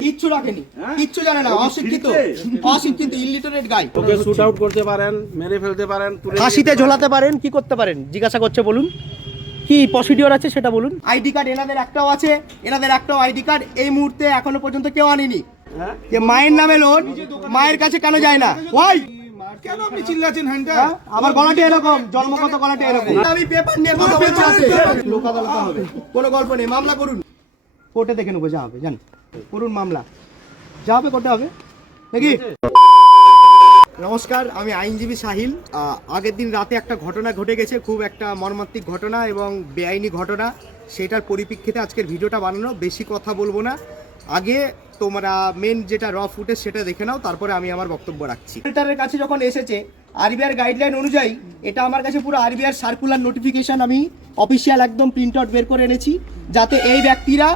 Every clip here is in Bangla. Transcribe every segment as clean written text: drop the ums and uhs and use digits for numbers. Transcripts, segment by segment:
কিচ্ছু রাখেনি, কিচ্ছু জানে না, অশিক্ষিত ইলিটারেট গাই। ওকে শুট আউট করতে পারেন, মেরে ফেলতে পারেন, ফাঁসিতে ঝোলাতে পারেন, কি করতে পারেন জিজ্ঞাসা করছে, বলুন কি প্রসিডিওর আছে সেটা বলুন। আইডি কার্ড এনাদের একটাও আছে, এনাদের একটাও আইডি কার্ড এই মুহূর্তে এখনো পর্যন্ত কেউ আনেনি। যে মায়ের নামে লোন, মায়ের কাছে কেন যায় না? ওই কেন আপনি চিল্লাচ্ছেন? আমার গলাটা এরকম, জন্মগত গলাটা এরকম। আমি পেপার নিয়ে কথা বলছি, আছে লোক আদালত হবে, কোনো গল্প নেই। মামলা করুন, কোর্টে দেখে নেবো, যা হবে জান করুন মামলা, যা হবে কোর্টে হবে নাকি। নমস্কার, আমি আইনজীবী সাহিল। আগের দিন রাতে একটা ঘটনা ঘটে গেছে, খুব একটা মর্মান্তিক ঘটনা এবং বেআইনি ঘটনা। সেটার পরিপ্রেক্ষিতে আজকের ভিডিওটা বানানো। বেশি কথা বলবো না, আগে তোমরা মেন যেটা র ফুটেজ সেটা দেখে নাও, তারপরে আমি আমার বক্তব্য রাখছি। ফিল্টারের কাছে যখন এসেছে আরবিআর গাইডলাইন অনুযায়ী, এটা আমার কাছে পুরো আরবিআর সার্কুলার নোটিফিকেশন, আমি অফিসিয়াল একদম প্রিন্ট আউট বের করে এনেছি, যাতে এই ব্যক্তিরা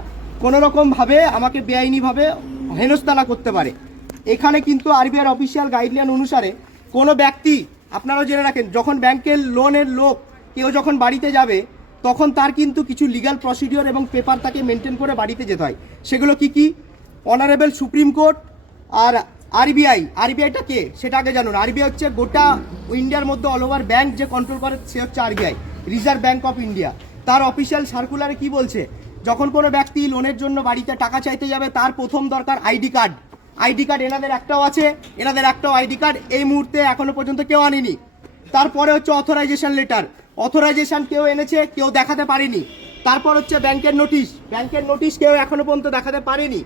কোনোরকমভাবে আমাকে বেআইনিভাবে হেনস্থা না করতে পারে। এখানে কিন্তু আরবিআর অফিসিয়াল গাইডলাইন অনুসারে কোনো ব্যক্তি, আপনারাও জেনে রাখেন, যখন ব্যাংকের লোনের লোক কেউ যখন বাড়িতে যাবে, তখন তার কিন্তু কিছু লিগ্যাল প্রসিডিওর এবং পেপার তাকে মেনটেন করে বাড়িতে যেতে হয়। সেগুলো কি কি? অনারেবল সুপ্রিম কোর্ট আর আরবিআইটা কে সেটা আগে জানুন। আরবিআই হচ্ছে গোটা ইন্ডিয়ার মধ্যে অল ওভার ব্যাংক যে কন্ট্রোল করে, সে হচ্ছে RBI, reserve Bank of India. তার অফিসিয়াল সার্কুলারে কি বলছে? যখন কোনো ব্যক্তি লোনের জন্য বাড়িতে টাকা চাইতে যাবে, তার প্রথম দরকার আইডি কার্ড। এনাদের একটাও আছে, এনাদের একটাও আইডি কার্ড এই মুহূর্তে এখনো পর্যন্ত কেউ আনেনি। তারপরে হচ্ছে অথরাইজেশন লেটার, অথরাইজেশন কেউ এনেছে, কেউ দেখাতে পারেনি। তারপর হচ্ছে ব্যাংকের নোটিশ কেউ এখনো পর্যন্ত দেখাতে পারেনি।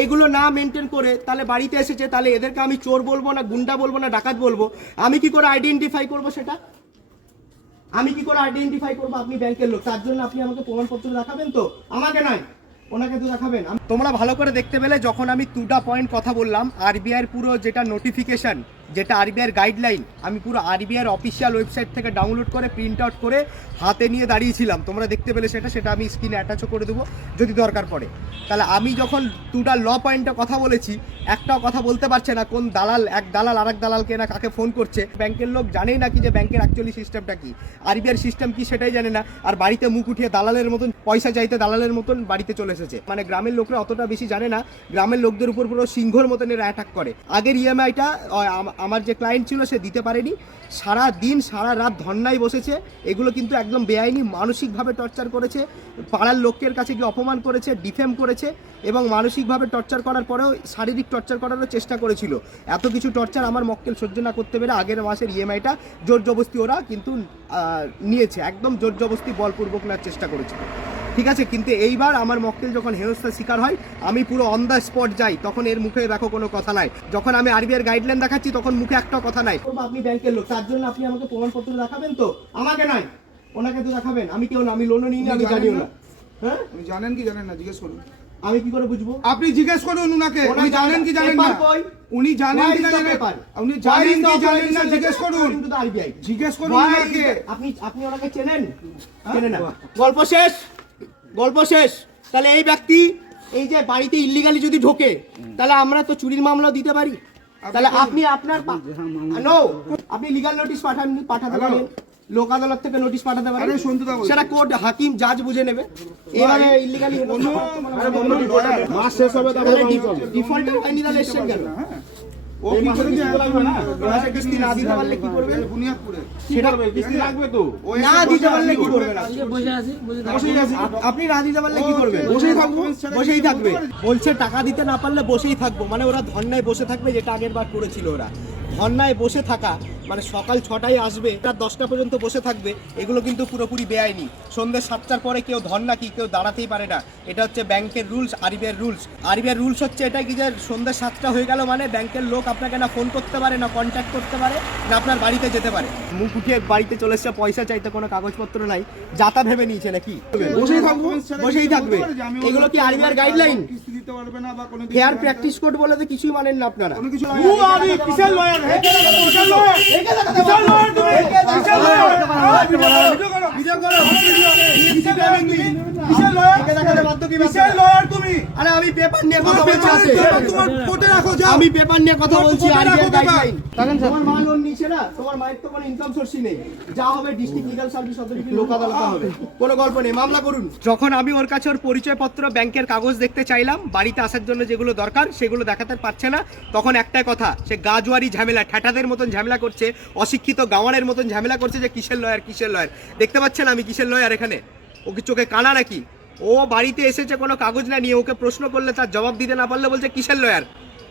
এইগুলো না মেনটেন করে তাহলে বাড়িতে এসেছে, তাহলে এদেরকে আমি চোর বলবো না, গুন্ডা বলবো না, ডাকাত বলবো? আমি কি করে আইডেন্টিফাই করবো সেটা? আমি কি করে আইডেন্টিফাই করবো আপনি ব্যাংকের লোক? তার জন্য আপনি আমাকে প্রমাণপত্র দেখাবেন তো? আমাকে নয়, ওনাকে তো দেখাবেন। তোমরা ভালো করে দেখতে পেলে যখন আমি টুডা পয়েন্ট কথা বললাম, আরবিআইয়ের পুরো যেটা নোটিফিকেশন, যেটা আরবিআইয়ের গাইডলাইন, আমি পুরো আরবিআইয়ের অফিসিয়াল ওয়েবসাইট থেকে ডাউনলোড করে প্রিন্ট আউট করে হাতে নিয়ে দাঁড়িয়েছিলাম। তোমরা দেখতে পেলে সেটা আমি স্ক্রিনে অ্যাটাচও করে দেবো যদি দরকার পড়ে। তাহলে আমি যখন টুডা ল পয়েন্টে কথা বলেছি, একটাও কথা বলতে পারছে না কোন দালাল এক দালাল আর এক দালালকে না কাকে ফোন করছে। ব্যাংকের লোক জানেই না কি যে ব্যাংকের অ্যাকচুয়ালি সিস্টেমটা কি, আরবিআইয়ের সিস্টেম কি সেটাই জানে না। আর বাড়িতে মুখ উঠিয়ে দালালের মতন পয়সা চাইতে দালালের মতন বাড়িতে চলে এসেছে। মানে গ্রামের লোকরা অতটা বেশি জানে না, গ্রামের লোকদের উপর পুরো সিংহর মতন এরা অ্যাটাক করে। আগের ইএমআইটা আমার যে ক্লায়েন্ট ছিল সে দিতে পারেনি, সারা দিন সারা রাত ধর্নায় বসেছে। এগুলো কিন্তু একদম বেআইনি, মানসিকভাবে টর্চার করেছে, পাড়ার লোকের কাছে গিয়ে অপমান করেছে, ডিফেম করেছে এবং মানসিকভাবে টর্চার করার পরেও শারীরিক টর্চার করারও চেষ্টা করেছিল। এত কিছু টর্চার আমার মক্কেল সহ্য না করতে পেরে আগের মাসের ইএমআইটা জোর জবস্তি ওরা কিন্তু নিয়েছে, একদম জোর জবস্তি বলপূর্বক নেওয়ার চেষ্টা করেছিল, ঠিক আছে। কিন্তু এইবার আমার মক্কেল যখন হেনস্থার শিকার হয়, আমি পুরো অন দ্য স্পট যাই, তখন এর মুখে দেখো কোনো কথা নাই। যখন আমি আরবিআইয়ের গাইডলাইন দেখাচ্ছি, তখন মুখে একটা কথা নাই। আপনি ব্যাংকের লোক, তার জন্য আপনি আমাকে প্রমাণপত্র দেখাবেন তো? আমাকে নাই, ওনাকে তো দেখাবেন। আমি কেউ না, আমি লোনও নিই না, আমি জানিও না। হ্যাঁ, উনি জানেন কি জানেন না জিজ্ঞেস করুন। আমি কি করে বুঝবো? আপনি জিজ্ঞেস করুন উনাকে, উনি জানেন কি জানেন না। উনি জানেন কি জানেন না, উনি জানেন কি জানেন না জিজ্ঞেস করুন। কিন্তু আরবিআই জিজ্ঞেস করুন উনাকে। আপনি ওনাকে চেনেন? চেনেন না। গল্প শেষ। তাহলে এই ব্যক্তি এই যে বাড়িতে ইল্লিগালি যদি ঢোকে, তাহলে আমরা তো চুরির মামলা দিতে পারি। তাহলে আপনি আপনি লিগ্যাল নোটিশ পাঠাতে পারেন, লোক আদালত থেকে নোটিশ পাঠাতে পারেন, সেটা কোর্ট হাকিম জাজ বুঝে নেবে। এভাবে ইল্লিগালি মাস শেষ হবে তারপরে ডিফল্টার আইনি তাহলে এসছেন কেন? ও কি করে লাগবে না, কিস্তি না দিতে পারলে কি করবেন? বুনিয়াদপুরে সেটা কিস্তি লাগবে তো, না দিতে পারলে কি করবেন? আপনি না দিতে পারলে কি করবেন? বসেই থাকবে। বলছে টাকা দিতে না পারলে বসেই থাকবো, মানে ওরা ধর্নায় বসে থাকবে, যেটা আগের বার করেছিল ওরা। ধর্নায় বসে থাকা মানে সকাল 6টায় আসবে, রাত 10টা পর্যন্ত বসে থাকবে, এগুলো কিন্তু পুরোপুরি বেআইনি। সন্ধ্যে 7টার পরে কেউ ধর্না কি কেউ দাঁড়াতেই পারে না, এটা হচ্ছে ব্যাংকের রুলস, আরবিআইয়ের রুলস হচ্ছে এটা কি যে সন্ধ্যে 7টা হয়ে গেল মানে ব্যাংকের লোক আপনাকে না ফোন করতে পারে, না কন্ট্যাক্ট করতে পারে, না আপনার বাড়িতে যেতে পারে। মুখ উঠিয়ে বাড়িতে চলে এসছে, পয়সা চাইতে কোনো কাগজপত্র নাই, যাতা ভেবে নিয়েছে নাকি বসেই থাকবে। এগুলো কি আরবিআইয়ের গাইডলাইন? কিস্তি দিতে পারবে না বা কোনো ফেয়ার প্র্যাকটিস কোড বলে তো কিছুই মানেন না আপনারা। কিছু কিসের লয়ার? আমি পেপার নিয়ে কথা বলছি, আমি পেপার নিয়ে কথা বলছি। তোমার মা লোন নিচ্ছে, না, তোমার মায়ের তো কোনো ইনকাম সোর্সই নেই। যা হবে ডিস্ট্রিক্ট লিগ্যাল সার্ভিস অথরিটি লোক আদালতে হবে, কোনো গল্প নেই, মামলা করুন। যখন আমি ওর কাছে ওর পরিচয়পত্র ব্যাংকের কাগজ দেখতে চাইলাম, বাড়িতে আসার জন্য যেগুলো দরকার সেগুলো দেখাতে পারছে না, তখন একটাই কথা, সে গাজুয়ারি ঝামেলা, ঠ্যাটাদের মতন ঝামেলা করছে, অশিক্ষিত গাওয়ানের মতন ঝামেলা করছে যে কিসের লয়ার কিসের লয়ার। দেখতে পাচ্ছেন আমি কিসের লয়ার এখানে? ওকে চোখে কানা নাকি? ও বাড়িতে এসেছে কোনো কাগজ না নিয়ে, ওকে প্রশ্ন করলে তার জবাব দিতে না পারলে বলছে কিসের লয়ার।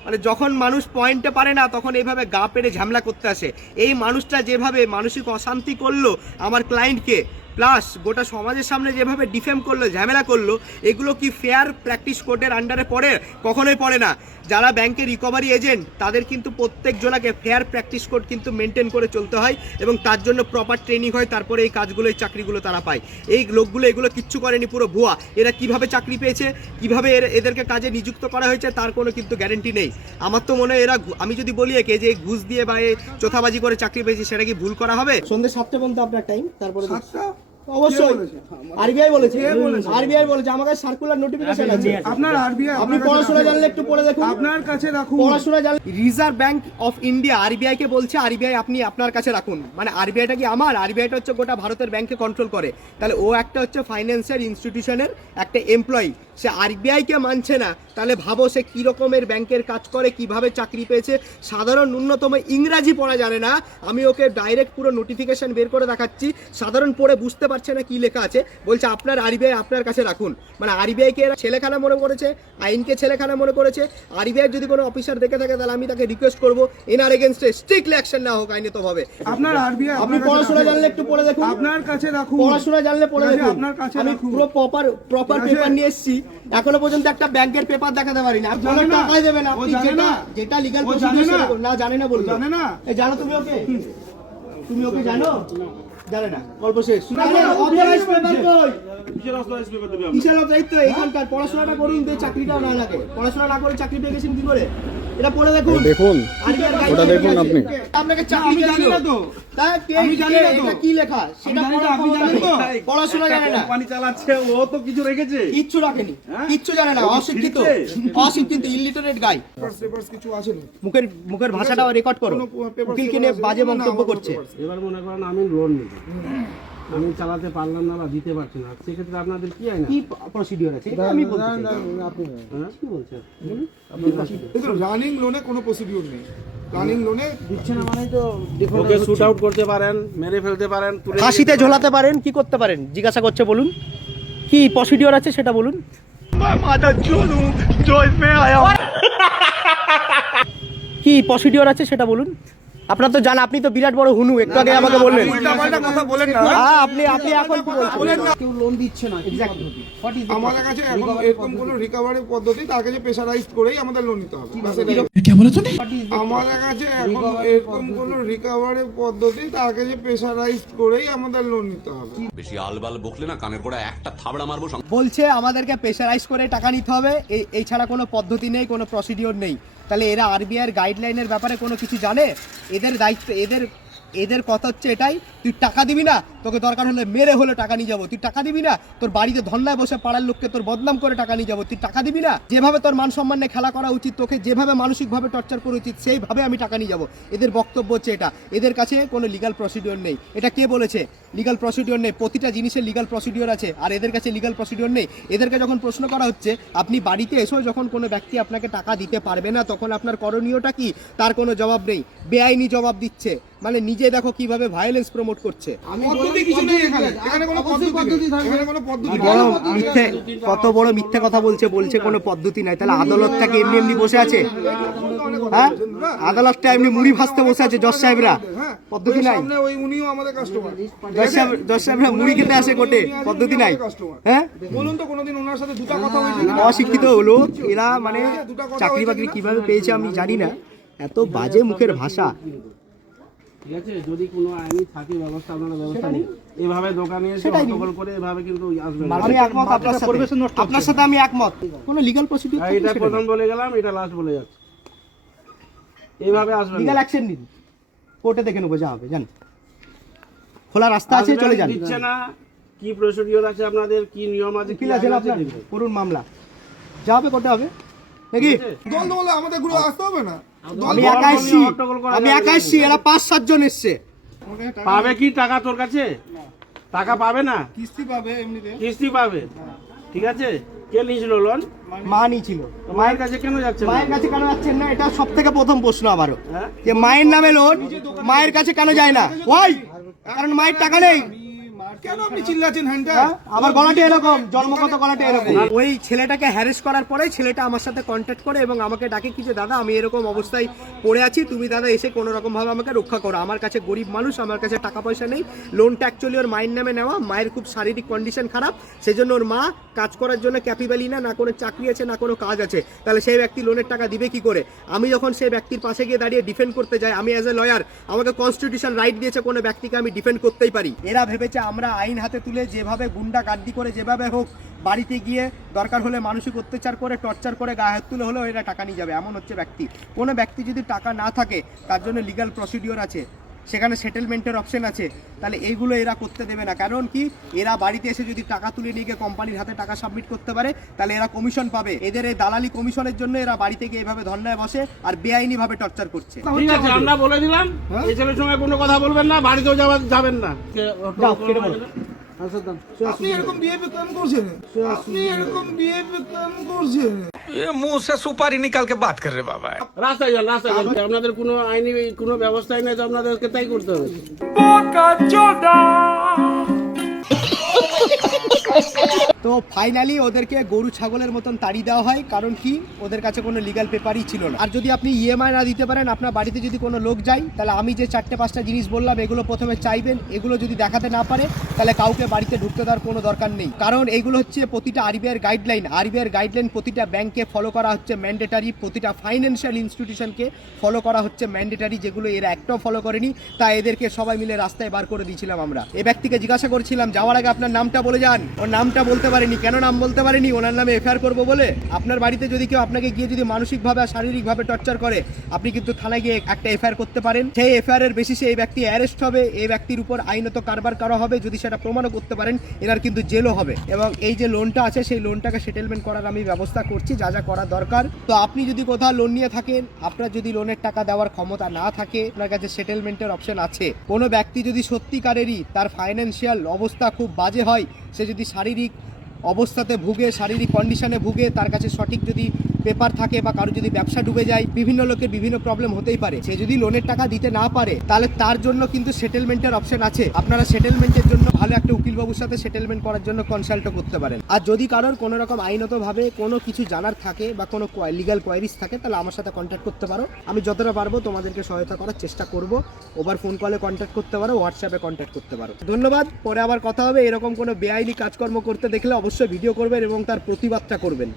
মানে যখন মানুষ পয়েন্টে পারে না তখন এইভাবে গা পেড়ে ঝামেলা করতে আসে। এই মানুষটা যেভাবে মানসিক অশান্তি করলো আমার ক্লায়েন্টকে, প্লাস গোটা সমাজের সামনে যেভাবে ডিফেম করলো, ঝামেলা করলো, এগুলো কি ফেয়ার প্র্যাকটিস কোডের আন্ডারে পড়ে? কখনোই পড়ে না। যারা ব্যাংকের রিকভারি এজেন্ট তাদের কিন্তু প্রত্যেকজনাকে ফেয়ার প্র্যাকটিস কোড কিন্তু মেনটেন করে চলতে হয় এবং তার জন্য প্রপার ট্রেনিং হয়, তারপরে এই কাজগুলো এই চাকরিগুলো তারা পায়। এই লোকগুলো এগুলো কিচ্ছু করেনি, পুরো ভুয়া। এরা কিভাবে চাকরি পেয়েছে, কিভাবে এদেরকে কাজে নিযুক্ত করা হয়েছে তার কোনো কিন্তু গ্যারেন্টি নেই। আমার তো মনে হয় এরা, আমি যদি বলি একে যে ঘুষ দিয়ে বা চোথাবাজি করে চাকরি পেয়েছে, সেটা কি ভুল করা হবে? সন্ধ্যে 7টা পর্যন্ত আপনার টাইম, তারপরে অবশ্যই আরবিআই বলেছে, আরবিআই বলেছে, আমার কাছে সার্কুলার নোটিফিকেশন আছে। আপনার আরবিআই, আপনি পড়াশোনা জানলে একটু পড়ে দেখুন, আপনার কাছে রাখুন। পড়াশোনা জানলে Reserve Bank of India RBI কে বলছে আরবিআই আপনি আপনার কাছে রাখুন। মানে আরবিআইটা কি আমার? আরবিআইটা হচ্ছে গোটা ভারতের ব্যাংকে কন্ট্রোল করে। তাহলে ও একটা হচ্ছে ফাইন্যান্সিয়াল ইনস্টিটিউশনের একটা এমপ্লয়ি, সে আরবিআই কে মানছে না, তাহলে ভাবো সে কি রকমের ব্যাংকের কাজ করে, কিভাবে চাকরি পেয়েছে। সাধারণ ন্যূনতম ইংরাজি পড়া জানে না, আমি ওকে ডাইরেক্ট পুরো নোটিফিকেশন বের করে দেখাচ্ছি, সাধারণ পড়ে বুঝতে পারছে না কি লেখা আছে, বলছে আপনার আরবিআই আপনার কাছে রাখুন। মানে আরবিআই কে এরা ছেলেখানা মনে করেছে, আইনকে ছেলেখানা মনে করেছে। আরবিআই যদি কোনো অফিসার দেখে থাকে তাহলে আমি তাকে রিকোয়েস্ট করবো এনার এগেনস্টে স্ট্রিক্টলি অ্যাকশন নেওয়া হোক আইনতভাবে। আপনার আরবিআই, আপনি পড়াশোনা জানলে একটু পড়ে দেখুন, আপনার কাছে রাখুন। পড়াশোনা জানলে পড়ে দেখুন, আপনার কাছে আমি রাখুন। পুরো প্রপার পেপার নিয়ে এসেছি, এখনো পর্যন্ত একটা ব্যাংকের পেপার দেখাতে পারি না। আপনি টাকাই দেবেন, আপনি যেটা লিগ্যাল প্রসিডিউর না জানে না বলবেন। জানে না, এই জানো তুমি ওকে? তুমি ওকে জানো? জানে না, গল্প শেষ। কিসের দায়িত্ব এখানকার? পড়াশোনাটা করুন, চাকরিটাও না লাগে। পড়াশোনা না করে চাকরি পেয়ে গেছেন কি করে? এটা পড়ে দেখুন, দেখুন ওটা দেখুন। আপনি আপনাকে চাকরি আমি জানি না তো, আমি জানি না তো কি লেখা সেটা আপনি জানেন তো? পড়াশোনা জানে না, কোম্পানি চালাচ্ছে, ও তো কিছু রেখেছে, কিচ্ছু রাখেনি, কিচ্ছু জানে না, অশিক্ষিত, অশিক্ষিত ইলিটারেট গাই। পেপারস কিছু আছে না? মুখের ভাষাটাও রেকর্ড করো, উকিলকে নিয়ে বাজে মন্তব্য করছে। এবার মনে করেন আমি লোন নিব, আমি চালাতে পারলাম না বা দিতে পারছি না, সেক্ষেত্রে আপনাদের কি আইন? কি প্রসিডিওর আছে এটা আমি বলতে চাই। হ্যাঁ? কি বলছেন? রানিং লোনে কোনো প্রসিডিউর নেই, রানিং লোনে দিচ্ছে না মানেই তো ওকে শুট আউট করতে পারেন, মেরে ফেলতে পারেন, তুলে ফাঁসিতে ঝোলাতে পারেন, কি করতে পারেন জিজ্ঞাসা করছে বলুন, কি প্রসিডিওর আছে সেটা বলুন। কি প্রসিডিওর আছে সেটা বলুন। আপনার তো জানা, আপনি তো বিরাট বড় হুনু, একটু আগে আমাকে বললেন। উল্টাপাল্টা কথা বলেন না। হ্যাঁ, আপনি এখন কি বলছেন? কেউ লোন দিচ্ছে না, এক্স্যাক্টলি আমাদের কাছে এখন এরকম কোনো রিকভারি পদ্ধতি, তার কাছে প্রেসারাইজড করেই আমাদের লোন নিতে হবে। আমাদের কাছে এখন এরকম কোনো রিকভারি পদ্ধতি, তার কাছে প্রেসারাইজড করেই আমাদের লোন নিতে হবে। বেশি আলবাল বকলে না কানের গোড়া একটা থাবড়া মারবো। বলছে আমাদেরকে প্রেশারাইজ করে টাকা নিতে হবে, এই ছাড়া কোনো পদ্ধতি নেই, কোনো প্রসিডিওর নেই। তাহলে এরা আরবিআইয়ের গাইডলাইনের ব্যাপারে কোনো কিছু জানে? এদের দায়িত্ব, এদের কথা হচ্ছে এটাই, তুই টাকা দিবি না, তোকে দরকার হলে মেরে হলে টাকা নিয়ে যাবো। তুই টাকা দিবি না, তোর বাড়িতে ধন্যায় বসে পাড়ার লোককে তোর বদনাম করে টাকা নিয়ে যাবো। তুই টাকা দিবি না, যেভাবে তোর মান সম্মান নিয়ে খেলা করা উচিত, তোকে যেভাবে মানসিকভাবে টর্চার করা উচিত সেইভাবে আমি টাকা নিয়ে যাবো। এদের বক্তব্য হচ্ছে এটা, এদের কাছে কোনো লিগাল প্রসিডিওর নেই। এটা কে বলেছে? লিগাল প্রসিডিওর নেই। প্রতিটা জিনিসের লিগাল প্রসিডিওর আছে, আর এদের কাছে লিগাল প্রসিডিওর নেই। এদেরকে যখন প্রশ্ন করা হচ্ছে আপনি বাড়িতে এসেও যখন কোনো ব্যক্তি আপনাকে টাকা দিতে পারবে না, তখন আপনার করণীয়টা কি, তার কোনো জবাব নেই, বেআইনি জবাব দিচ্ছে। মানে নিজে দেখো কিভাবে ভায়োলেন্স প্রমোট করছে। পদ্ধতি কিছু নেই এখানে, এখানে কোনো পদ্ধতি নেই, এখানে কোনো পদ্ধতি বড় নেই। মিথ্যে, কত বড় মিথ্যে কথা বলছে কোনো পদ্ধতি নাই। তাহলে আদালতটাকে এমনি বসে আছে? হ্যাঁ, আদালতটা এমনি মুড়ি ভাজতে বসে আছে জজ সাহেবরা, পদ্ধতি নাই। সামনে ওই উনিও আমাদের কাস্টমার, জজ সাহেবরা মুড়ি খেতে আসে কোর্টে, পদ্ধতি নাই। হ্যাঁ, বলুন তো কোনোদিন ওনার সাথে দুটো কথা হয়েছে? অশিক্ষিত লোক এরা, মানে চাকরি বাকরি কিভাবে পেয়েছে আমি জানি না, এত বাজে মুখের ভাষা। ঠিক আছে, যদি কোনো আইনি থাকে ব্যবস্থা, আপনারা ব্যবস্থা নিন। এভাবে দোকানে এসে হট্টগোল করে এভাবে কিন্তু আসবেন না। আমি একমত আপনার সাথে আমি একমত। কোনো লিগ্যাল প্রসিডিউর আর এটা প্রথম বলে গেলাম, এটা লাস্ট বলে যাচ্ছে, এইভাবে আসবেন লিগ্যাল অ্যাকশন নিন, কোর্টে দেখে নেবো যা হবে। জান, খোলা রাস্তা আছে, চলে যান। দিচ্ছে না, কি প্রসিডিওর আছে আপনাদের, কি নিয়ম আছে, কি কি আছে আপনার, করুন মামলা, যা হবে কোর্টে হবে। নাকি? দল দলে আমাদের গ্রুপে আসতে হবে না। আমি একা এসছি, আমি একা এসছি, এরা 5-7 জন এসছে। পাবে কি টাকা তোর কাছে? টাকা পাবে না, কিস্তি পাবে এমনিতে। কিস্তি পাবে, ঠিক আছে? কে নিয়েছিল লোন? মা নিয়েছিল। মায়ের কাছে কেন যাচ্ছে না? মায়ের কাছে কেন যাচ্ছেন না, এটা সব থেকে প্রথম প্রশ্ন আবারও, হ্যাঁ? যে মায়ের নামে লোন মায়ের কাছে কেন যায় না? ওই কারণ মায়ের টাকা নেই। কেন আপনি চিল্লাচ্ছেন হ্যান্ডটা? হ্যাঁ? আমার গলাটি এরকম, জন্মগত গলাটি এরকম। ওই ছেলেটাকে হ্যারেস করার পরে ছেলেটা আমার সাথে কন্ট্যাক্ট করে এবং আমাকে ডাকে কি যে দাদা আমি এরকম অবস্থায় পড়ে আছি, তুমি দাদা এসে কোনো রকম ভাবে আমাকে রক্ষা করো, আমার কাছে গরিব মানুষ, আমার কাছে টাকা পয়সা নেই। লোনটা অ্যাকচুয়ালি ওর মায়ের নামে নেওয়া, মায়ের খুব শারীরিক কন্ডিশন খারাপ, সেজন্য ওর মা কাজ করার জন্য ক্যাপিবালি না, না কোনো চাকরি আছে না কোনো কাজ আছে, তাহলে সেই ব্যক্তি লোনের টাকা দিবে কি করে? আমি যখন সেই ব্যক্তির পাশে গিয়ে দাঁড়িয়ে ডিফেন্ড করতে যাই, আমি অ্যাজ এ লয়ার, আমাকে কনস্টিটিউশন রাইট দিয়েছে কোনো ব্যক্তিকে আমি ডিফেন্ড করতেই পারি। এরা ভেবেছে আমরা আইন হাতে তুলে যেভাবে গুন্ডা গাদ্দি করে যেভাবে হোক বাড়িতে গিয়ে দরকার হলে মানসিক অত্যাচার করে টর্চার করে গায়ে হাত তুলে হলেও এরা টাকা নিয়ে যাবে, এমন হচ্ছে ব্যক্তি। কোনো ব্যক্তি যদি টাকা না থাকে তার জন্য লিগ্যাল প্রসিডিওর আছে, সেখানে সেটেলমেন্টের অপশন আছে, তাহলে এইগুলো এরা করতে দেবে না। কারণ কি, এরা বাড়িতে এসে যদি টাকা তুলে নিয়ে গিয়ে কোম্পানির হাতে টাকা সাবমিট করতে পারে তাহলে এরা কমিশন পাবে। এদের এই দালালি কমিশনের জন্য এরা বাড়িতে গিয়ে এইভাবে ধর্নায় বসে আর বেআইনি ভাবে টর্চার করছে। ঠিক আছে, আমরা বলে দিলাম এই ছেলের সঙ্গে কোনো কথা বলবেন না, বাড়িতেও যাবেন না। যাও, কেটে বলো। আপনি এরকম বিহেভিয়ার কেন করছেন? আপনি এরকম বিহেভিয়ার কেন করছেন? ये मुंह से सुपारी निकाल के बात कर रहे बाबा। রাস্তায় যান, রাস্তায় যান। আপনাদের কোনো আইনি কোনো ব্যবস্থাই নেই, তো আপনাদেরকে তাই করতে হবে। তো ফাইনালি ওদেরকে গরু ছাগলের মতন তাড়ি দেওয়া হয়, কারণ কি ওদের কাছে কোনো লিগ্যাল পেপারই ছিল না। আর যদি আপনি ইএমআই না দিতে পারেন, আপনার বাড়িতে যদি কোনো লোক যায়, তাহলে আমি যে 4-5টা জিনিস বললাম এগুলো প্রথমে চাইবেন, এগুলো যদি দেখাতে না পারে তাহলে কাউকে বাড়িতে ঢুকতে দেওয়ার কোনো দরকার নেই। কারণ এইগুলো হচ্ছে প্রতিটা আরবিআইয়ের গাইডলাইন, আরবিআইয়ের গাইডলাইন প্রতিটা ব্যাংকে ফলো করা হচ্ছে ম্যান্ডেটারি, প্রতিটা ফাইন্যান্সিয়াল ইনস্টিটিউশনকে ফলো করা হচ্ছে ম্যান্ডেটারি, যেগুলো এরা একটাও ফলো করেনি। তাই এদেরকে সবাই মিলে রাস্তায় বার করে দিয়েছিলাম আমরা। এই ব্যক্তিকে জিজ্ঞাসা করছিলাম যাওয়ার আগে আপনার নামটা বলে যান, ওর নামটা বলতে পারেনি। কেন নাম বলতে পারেনি? ওনার নামে এফআইআর করবো বলে। আপনার বাড়িতে যদি কেউ আপনাকে গিয়ে যদি মানসিকভাবে আর শারীরিকভাবে টর্চার করে, আপনি কিন্তু থানায় গিয়ে একটা এফআইআর করতে পারেন। সেই এফআইআর এর বেসিসে এই ব্যক্তি অ্যারেস্ট হবে, এই ব্যক্তির উপর আইনত কারবার করা হবে, যদি সেটা প্রমাণও করতে পারেন এনার কিন্তু জেলও হবে। এবং এই যে লোনটা আছে সেই লোনটাকে সেটেলমেন্ট করার আমি ব্যবস্থা করছি, যা যা করা দরকার। তো আপনি যদি কোথাও লোন নিয়ে থাকেন, আপনার যদি লোনের টাকা দেওয়ার ক্ষমতা না থাকে, আপনার কাছে সেটেলমেন্টের অপশন আছে। কোনো ব্যক্তি যদি সত্যিকারেরই তার ফাইন্যান্সিয়াল অবস্থা খুব বাজে হয়, সে যদি শারীরিক অবস্থাতে ভুগে, শারীরিক কন্ডিশনে ভুগে, তার কাছে সঠিক যদি পেপার থাকে বা কারো যদি ব্যবসা ডুবে যায়, বিভিন্ন লোকের বিভিন্ন প্রবলেম হতেই পারে, সে যদি লোনের টাকা দিতে না পারে তাহলে তার জন্য কিন্তু সেটেলমেন্টের অপশন আছে। আপনারা সেটেলমেন্টের জন্য ভালো একটা উকিলবাবুর সাথে সেটেলমেন্ট করার জন্য কনসাল্টও করতে পারেন। আর যদি কারোর কোনো রকম আইনতভাবে কোনো কিছু জানার থাকে বা কোনো লিগ্যাল কোয়ারিজ থাকে, তাহলে আমার সাথে কন্ট্যাক্ট করতে পারো। আমি যতটা পারবো তোমাদেরকে সহায়তা করার চেষ্টা করব। ওভার ফোন কলে কন্ট্যাক্ট করতে পারো, হোয়াটসঅ্যাপে কন্ট্যাক্ট করতে পারো। ধন্যবাদ। পরে আবার কথা হবে। এরকম কোনো বেআইনি কাজকর্ম করতে দেখলে অবশ্যই ভিডিও করবেন এবং তার প্রতিবাদটা করবেন।